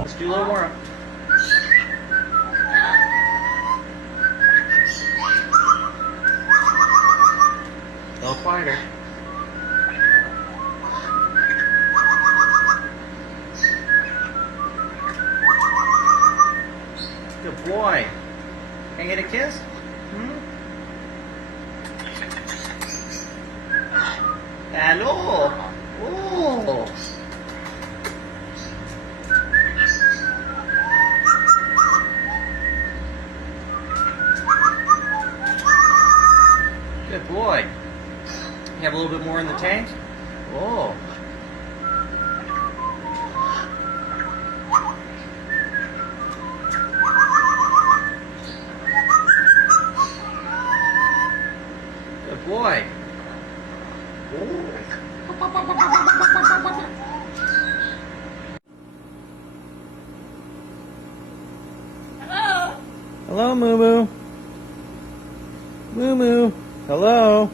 Let's do a little more. A little quieter. Good boy. Can I get a kiss? Hello. Oh. Good boy. You have a little bit more in the tank? Oh. Good boy. Oh. Hello? Hello, Moo Moo. Moo Moo. Hello.